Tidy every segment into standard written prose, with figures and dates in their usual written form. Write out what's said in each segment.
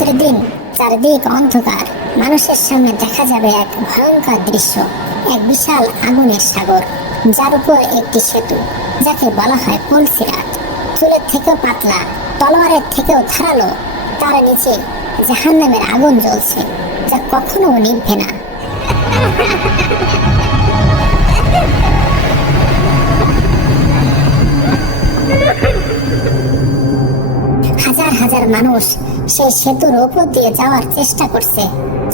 কিয়ামতের দিন চারদিক অন্ধকার, মানুষের সামনে দেখা যাবে এক ভয়ঙ্কর দৃশ্য, এক বিশাল আগুনের সাগর, যার উপর একটি সেতু, যাকে বলা হয় পুল সিরাত। চুলের থেকেও পাতলা, তলোয়ারের থেকেও ধারালো। তার নিচে জাহান্নামের আগুন জ্বলছে, যা কখনো নিভবে না। হাজার হাজার মানুষ সেই সেতুর উপর দিয়ে যাওয়ার চেষ্টা করছে।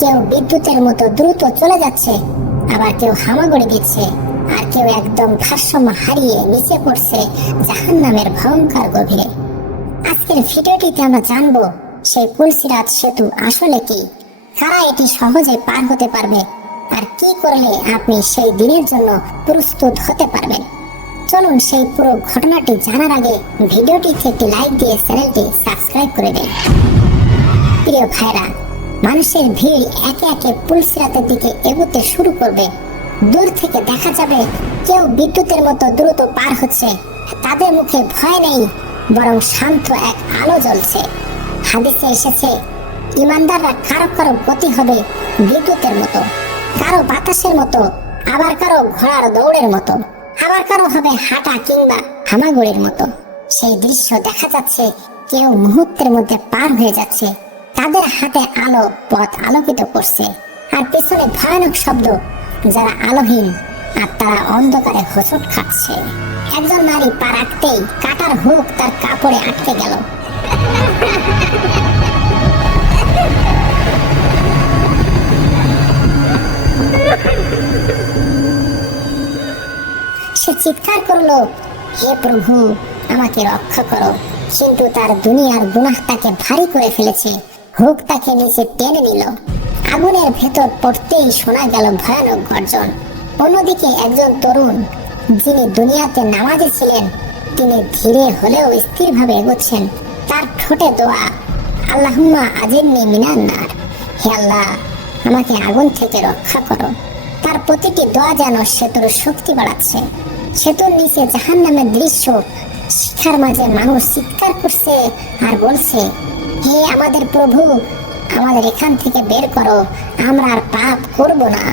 কেউ বিদ্যুতের মতো দ্রুত চলে যাচ্ছে, আবার কেউ হামাগুড়ি দিচ্ছে, আর কেউ একদম ভারসাম্য হারিয়ে নিচে পড়ছে জাহান্নামের ভয়ঙ্কর গভীরে। আজকের ভিডিওটিতে আমরা জানবো সেই পুল সিরাত সেতু আসলে কি, কারা এটি সহজে পার হতে পারবে, আর কি করলে আপনি সেই দিনের জন্য প্রস্তুত হতে পারবেন। চলুন সেই পুরো ঘটনাটি জানার আগে ভিডিওটিতে একটি লাইক দিয়ে চ্যানেলটি সাবস্ক্রাইব করে দিন। প্রিয় ভাইরা, মানুষের ভিড় একে একে পুল সিরাতের দিকে এগোতে শুরু করবে। দূর থেকে দেখা যাবে কেউ বিদ্যুতের মতো দ্রুত পার হচ্ছে। তাদের মুখে ভয় নেই, বরং শান্ত এক আলো জ্বলছে। হাদিসে এসেছে, ইমানদাররা কারো কারো গতি হবে বিদ্যুতের মতো, কারো বাতাসের মতো, আবার কারো ঘোড়ার দৌড়ের মতো, আবার কারো হবে হাঁটা কিংবা হামাগুড়ির মতো। সেই দৃশ্য দেখা যাচ্ছে, কেউ মুহূর্তের মধ্যে পার হয়ে যাচ্ছে। তাদের হাতে আলো পথ আলোকিত করছে, আর পেছনে ভয়ানক শব্দ, যারা আলোহীন আর তারা অন্ধকারে হোঁচট খাচ্ছে। একজন নারী পা রাখতেই কাটার হুক তার কাপড়ে আটকে গেল। সে চিৎকার করলো, হে প্রভু, আমাকে রক্ষা করো। কিন্তু তার দুনিয়ার গুনাহ তাকে ভারী করে ফেলেছে। হুক তাকে নিচে টেনে নিল। আগুনের ভেতর পড়তেই শোনা গেল ভয়ানক গর্জন। অন্যদিকে একজন তরুণ, যিনি দুনিয়াতে নামাজে ছিলেন, তিনি ধীরে হলেও স্থিরভাবে এগোচ্ছেন। তার ঠোঁটে দোয়া, আল্লাহুম্মা আজিরনি মিনান নার, হে আল্লাহ, আমাকে আগুন থেকে রক্ষা করো। তার প্রতিটি দোয়া যেন সেতুর শক্তি বাড়াচ্ছে। সেতুর নিচে জাহান্নামের দৃশ্য, শিখার মাঝে মানুষ চিৎকার করছে আর বলছে, হে আমাদের প্রভু, আমাদের এখান থেকে বের করো, আমরা আর পাপ করব না।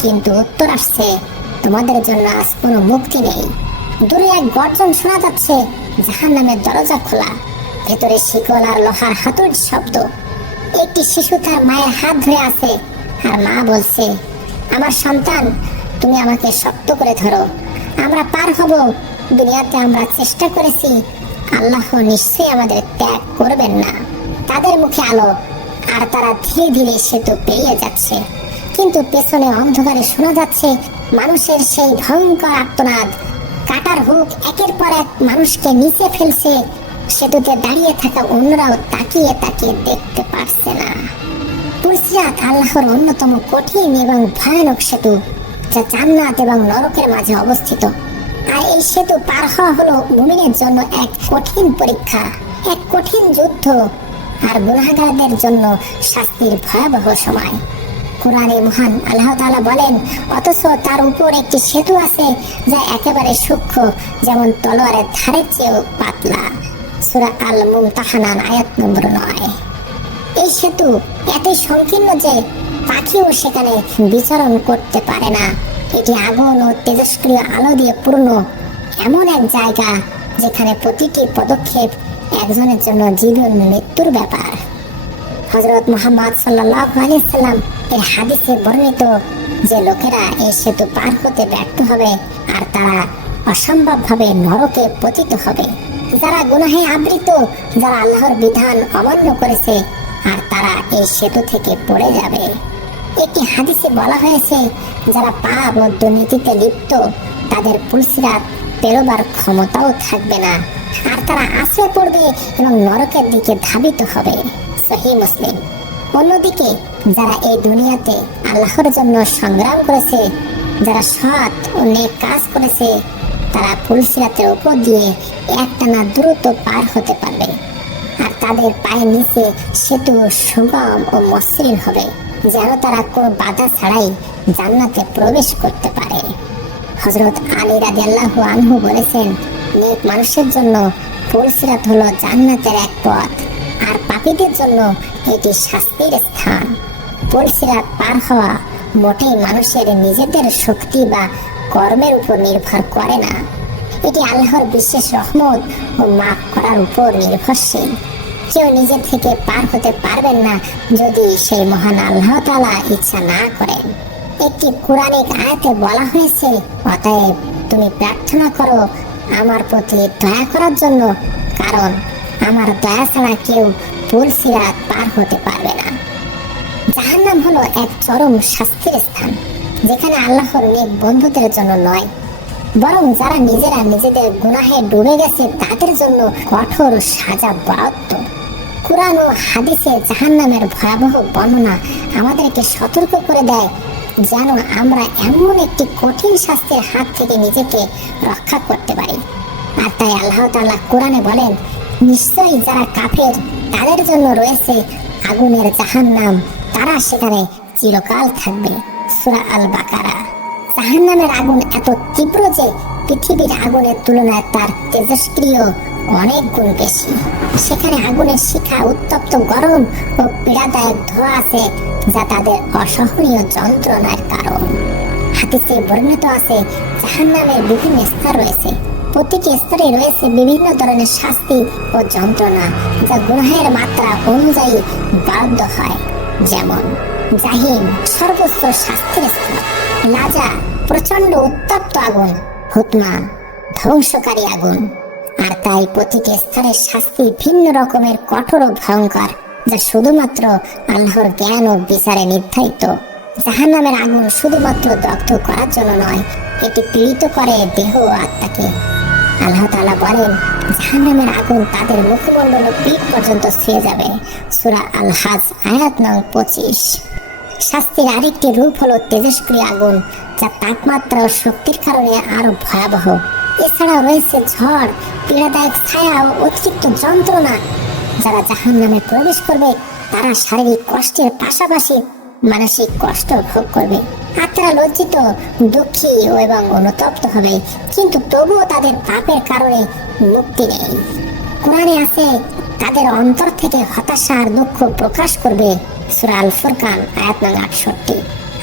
কিন্তু উত্তর আসছে, তোমাদের জন্য আজ কোনো মুক্তি নেই। দূরে এক গর্জন শোনা যাচ্ছে, জাহান্নামের দরজা খোলা, ভেতরে শিকল আর লোহার হাতুড়ির শব্দ। একটি শিশু তার মায়ের হাত ধরে আছে, আর মা বলছে, আমার সন্তান, তুমি আমাকে শক্ত করে ধরো, আমরা পার হব। দুনিয়াতে আমরা চেষ্টা করেছি, আল্লাহ নিশ্চয়ই আমাদের ত্যাগ করবেন না। তাদের মুখে আলো, আর তারা ধীরে ধীরে সেতু পেরিয়ে যাচ্ছে। কিন্তু পেছনে অন্ধকারে শোনা যাচ্ছে মানুষের সেই ভয়ঙ্কর আর্তনাদ। কাটার হুক একের পর এক মানুষকে নিচে ফেলছে। সেতুতে দাঁড়িয়ে থাকা অন্যরাও তাকিয়ে তাকিয়ে দেখতে পারছে না। পুল সিরাত আল্লাহর অন্যতম কঠিন এবং ভয়ানক সেতু, যা জান্নাত এবং নরকের মাঝে অবস্থিত। আর এই সেতু পার হওয়া হলো মুমিনের জন্য এক কঠিন পরীক্ষা, এক কঠিন যুদ্ধ, আর গুনাহগারদের জন্য শাস্তির ভয়াবহ সময়। কোরআনে মহান আল্লাহ তাআলা বলেন, অথচ তার উপর একটি সেতু আছে, যা একেবারে সূক্ষ্ম, যেমন তলোয়ারের ধারের চেয়েও পাতলা। সূরা আল মুমতাহানা আয়াত নম্বর 9। এই সেতু এতই সংকীর্ণ যে পাখিও সেখানে বিচরণ করতে পারে না। এটি আগুন ও তেজস্ক্রিয় আলো দিয়ে পূর্ণ, এমন এক জায়গা যেখানে প্রতিটি পদক্ষেপ একজনের জন্য জীবন মৃত্যুর ব্যাপার। হযরত মুহাম্মদ সাল্লাল্লাহু আলাইহি সাল্লাম এর হাদিসে বর্ণিত যে লোকেরা এই সেতু পার হতে ব্যর্থ হবে, আর তারা অসম্ভবভাবে নরকে পতিত হবে। যারা গুনাহে আবৃত, যারা আল্লাহর বিধান অমান্য করেছে, আর তারা এই সেতু থেকে পড়ে যাবে। একটি হাদিসে বলা হয়েছে, যারা পাপ ও দুর্নীতিতে লিপ্ত, তাদের পুল সিরাত পেরোবার ক্ষমতাও থাকবে না, আর তারা আশ্রয় পড়বে এবং নরকের দিকে ধাবিত হবে। সহিহ মুসলিম। অন্যদিকে যারা এই দুনিয়াতে আল্লাহর জন্য সংগ্রাম করেছে, যারা সৎ ও নেক কাজ করেছে, তারা পুল সিরাতের উপর দিয়ে একটানা দ্রুত পার হতে পারবে, আর তাদের পায়ের নিচে সেতু সুগম ও মসৃণ হবে, যেন তারা কোনো বাধা ছাড়াই জান্নাতে প্রবেশ করতে পারে। হযরত আলী রাদিয়াল্লাহু আনহু বলেছেন, নেক মানুষের জন্য পুল সিরাত হলো জান্নাতের এক পথ, আর পাপীদের জন্য এটি শাস্তির স্থান। পুলসিরাত পার হওয়া মোটেই মানুষের নিজেদের শক্তি বা কর্মের উপর নির্ভর করে না, এটি আল্লাহর বিশেষ রহমত ও মাফ করার উপর নির্ভরশীল। কেউ নিজে থেকে পার হতে পারবেন না যদি সেই মহান আল্লাহ তাআলা ইচ্ছা না করেন। একটি কোরআনিক আয়াতে বলা হয়েছে, অতএব তুমি প্রার্থনা করো আমার প্রতি দয়া করার জন্য, কারণ আমার দয়া ছাড়া কেউ পুলসিরাত পার হতে পারবে না। জাহান্নাম হলো এক চরম শাস্তির স্থান, যেখানে আল্লাহর নেক বন্ধুদের জন্য নয়, বরং যারা নিজেরা নিজেদের গুনাহে ডুবে গেছে তাদের জন্য কঠোর সাজা বরাদ্দ। কুরআন ও হাদিসে জাহান্নামের ভয়াবহ বর্ণনা আমাদেরকে সতর্ক করে দেয় যেন আমরা এমন একটি কঠিন শাস্তির হাত থেকে নিজেকে রক্ষা করতে পারি। আর তাই আল্লাহ তাআলা কোরআনে বলেন, নিশ্চয়ই যারা কাফের তাদের জন্য রয়েছে আগুনের জাহান্নাম, তারা সেখানে চিরকাল থাকবে। সূরা আল বাকারা। জাহান্নামের আগুন এত তীব্র যে পৃথিবীর আগুনের তুলনায় তার তেজস্ক্রিয় অনেক গুণ বেশি। সেখানে আগুনের শিখা, উত্তপ্ত গরম ও পীড়াদায়ক ধোঁয়া আছে, যা তাদের অসহনীয় যন্ত্রণার কারণ। হাদিসে বর্ণিত আছে, জাহান্নামের বিভিন্ন স্তর রয়েছে, প্রতিটি স্তরে রয়েছে বিভিন্ন ধরনের শাস্তি ও যন্ত্রণা, যা গুনাহের মাত্রা অনুযায়ী বাধ্য হয়। যেমন জাহিম সর্বোচ্চ শাস্তির স্তর, লাজা প্রচন্ড উত্তপ্ত আগুন, হুতমা ধ্বংসকারী আগুন। আর তাই প্রতিটি স্তরের শাস্তি ভিন্ন রকমের কঠোর ও ভয়ঙ্কর, যা শুধুমাত্র আল্লাহর জ্ঞান ও বিচারে নির্ধারিত। জাহান্নামের আগুন শুধুমাত্র দগ্ধ করার জন্য নয়, এটি পীড়িত করে দেহ ও আত্মাকে। আল্লাহ তাআলা বলেন, জাহান্নামের আগুন তাদের মুখমণ্ডল ও পিঠ পর্যন্ত ছুঁয়ে যাবে। সূরা আল হাজ আয়াত নং 25। শাস্তির আরেকটি রূপ হলো তেজস্ক্রিয় আগুন, যা তাপমাত্রা ও শক্তির কারণে আরো ভয়াবহ। এছাড়াও রয়েছে ঝড়, পীড়াদায়ক ছায়া ও অতিরিক্ত যন্ত্রণা। যারা জাহান্নামে প্রবেশ করবে তারা শারীরিক কষ্টের পাশাপাশি মানসিক কষ্ট ভোগ করবে। আত্মারা লজ্জিত, দুঃখী এবং অনুতপ্ত হবে, কিন্তু তবুও তাদের পাপের কারণে মুক্তি নেই। কোরআনে আছে, তাদের অন্তর থেকে হতাশা আর দুঃখ প্রকাশ করবে। সূরা আল ফুরকান আয়াত নং 68।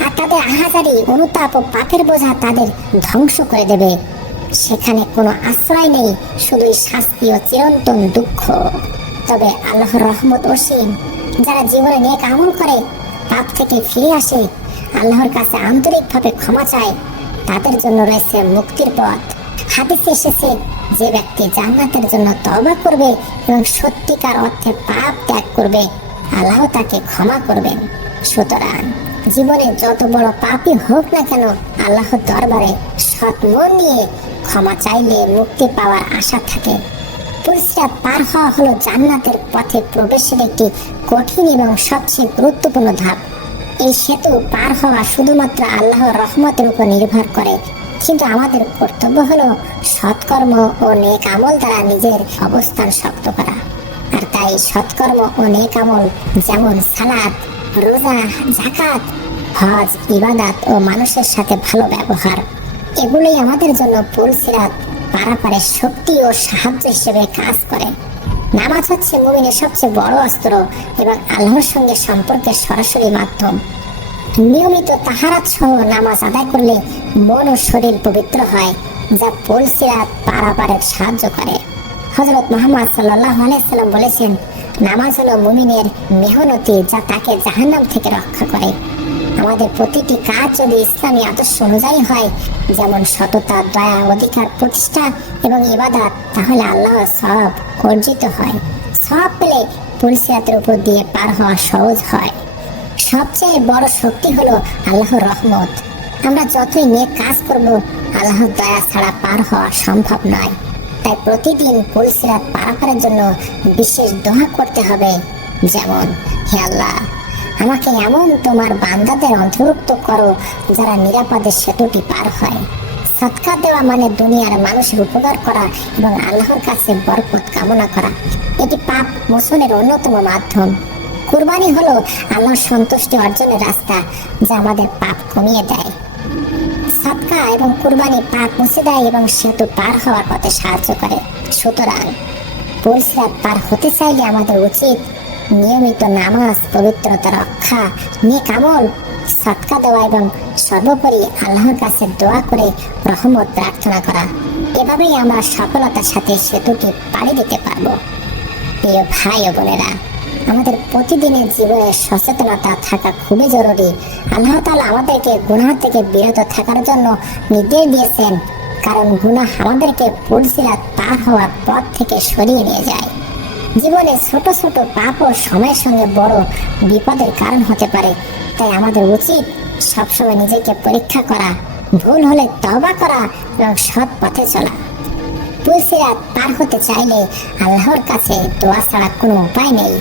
আর তাদের আহাজারি, অনুতাপ ও পাপের বোঝা তাদের ধ্বংস করে দেবে। সেখানে কোনো আশ্রয় নেই, শুধুই শাস্তি ও চিরন্তন দুঃখ। তবে আল্লাহর রহমত অসীম। যারা জীবনে নেক আমল করে, পাপ থেকে ফিরে আসে, আল্লাহর কাছে আন্তরিকভাবে ক্ষমা চায়, তাদের জন্য রয়েছে মুক্তির পথ। হাদিসে এসেছে, যে ব্যক্তি জান্নাতের জন্য তওবা করবে এবং সত্যিকার অর্থে পাপ ত্যাগ করবে, আল্লাহ তাকে ক্ষমা করবেন। সুতরাং জীবনে যত বড় পাপই হোক না কেন, আল্লাহর দরবারে সৎ মন নিয়ে ক্ষমা চাইলে মুক্তি পাওয়ার আশা থাকে। পুলসিরাত পার হওয়া হলো জান্নাতের পথে প্রবেশের একটি কঠিন এবং সবচেয়ে গুরুত্বপূর্ণ ধাপ। এই সেতু পার হওয়া শুধুমাত্র আল্লাহর রহমতের উপর নির্ভর করে, কিন্তু আমাদের কর্তব্য হলো সৎকর্ম ও নেক আমল দ্বারা নিজের অবস্থান শক্ত করা। আর তাই সৎকর্ম ও নেক আমল, যেমন সালাত, রোজা, যাকাত, হজ, ইবাদত ও মানুষের সাথে ভালো ব্যবহার, এগুলোই আমাদের জন্য পুলসিরাত পারাপারের শক্তি ও সাহায্য হিসেবে কাজ করে। নামাজ হচ্ছে মুমিনের সবচেয়ে বড় অস্ত্র এবং আল্লাহর সঙ্গে সম্পর্কের সরাসরি মাধ্যম। নিয়মিত তাহারাত সহ নামাজ আদায় করলে মন ও শরীর পবিত্র হয়, যা পুলসিরাত পারাপারের সাহায্য করে। হযরত মুহাম্মদ সাল্লাল্লাহু আলাইহি সাল্লাম বলেছেন, নামাজ হলো মুমিনের মেহনতি, যা তাকে জাহান্নাম থেকে রক্ষা করে। আমাদের প্রতিটি কাজ যদি ইসলামী আদর্শ অনুযায়ী হয়, যেমন সততা, দয়া, অধিকার প্রতিষ্ঠা এবং ইবাদত, তাহলে আল্লাহর সওয়াব অর্জিত হয়। সওয়াব পেলে পুলসিরাতের উপর দিয়ে পার হওয়া সহজ হয়। সবচেয়ে বড় শক্তি হলো আল্লাহর রহমত। আমরা যতই নেক কাজ করব, আল্লাহর দয়া ছাড়া পার হওয়া সম্ভব নয়। তাই প্রতিদিন পুলসিরাত পারাপারের জন্য বিশেষ দোয়া করতে হবে, যেমন, হে আল্লাহ, আমাকে এমন তোমার বান্দাদের অন্তর্ভুক্ত করো যারা নিরাপদে সেতুটি পার হয়। সদকা দেওয়া মানে দুনিয়ার মানুষের উপকার করা এবং আল্লাহর কাছে বরকত কামনা করা। এটি পাপ মোচনের অন্যতম মাধ্যম। কুরবানি হলো আল্লাহর সন্তুষ্টি অর্জনের রাস্তা, যা আমাদের পাপ কমিয়ে দেয়। সদকা এবং কুরবানি পাপ মুছে দেয় এবং সেতু পার হওয়ার পথে সাহায্য করে। সুতরাং পুলসিরাত পার হতে চাইলে আমাদের উচিত নিয়মিত নামাজ, পবিত্রতা রক্ষা, নেক আমল, সদকা দেওয়া এবং সর্বোপরি আল্লাহর কাছে দোয়া করে রহমত প্রার্থনা করা। এভাবেই আমরা সফলতার সাথে সেতুটি পাড়ি দিতে পারবো। প্রিয় ভাই ও বোনেরা, আমাদের প্রতিদিনের জীবনে সচেতনতা থাকা খুবই জরুরি। আল্লাহ তাআলা আমাদেরকে গুনাহ থেকে বিরত থাকার জন্য নির্দেশ দিয়েছেন, কারণ গুনাহ আমাদেরকে পুলসিরাত পার হওয়ার পথ থেকে সরিয়ে নিয়ে যায়। জীবনে ছোট ছোট পাপও সময়ের সঙ্গে বড় বিপদের কারণ হতে পারে। তাই আমাদের উচিত সবসময় নিজেকে পরীক্ষা করা, ভুল হলে তওবা করা এবং সৎ পথে চলা। পুলসিরাত পার হতে চাইলে আল্লাহর কাছে দোয়া ছাড়া কোনো উপায় নেই।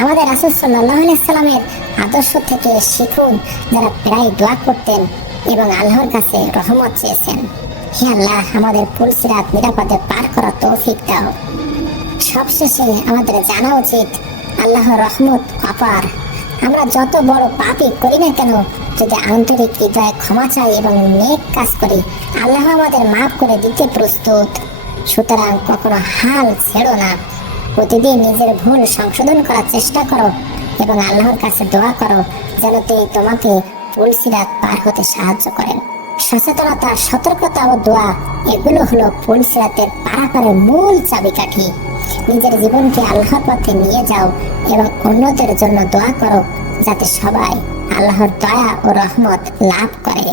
আমাদের রাসূল সাল্লাল্লাহু আলাইহি সাল্লামের আদর্শ থেকে শিখুন, যারা প্রায় দোয়া করতেন এবং আল্লাহর কাছে রহমত চেয়েছেন। হে আল্লাহ, আমাদের পুলসিরাত নিরাপদে পার করার তৌফিক দাও। সবশেষে আমাদের জানা উচিত, আল্লাহর রহমত অপার। আমরা যত বড় পাপই করি না কেন, যদি আন্তরিক হৃদয়ে ক্ষমা চাই এবং নেক কাজ করি, আল্লাহ আমাদের মাফ করে দিতে প্রস্তুত। সুতরাং কখনো হাল ছেড়ো না। প্রতিদিন নিজের ভুল সংশোধন করার চেষ্টা করো এবং আল্লাহর কাছে দোয়া করো যেন তিনি তোমাকে পুলসিরাত পার হতে সাহায্য করেন। সচেতনতা, সতর্কতা ও দোয়া, এগুলো হলো পুলসিরাতের পারাপারের মূল চাবিকাঠি। নিজের জীবনকে আল্লাহর পথে নিয়ে যাও এবং অন্যদের জন্য দোয়া করো, যাতে সবাই আল্লাহর দয়া ও রহমত লাভ করে।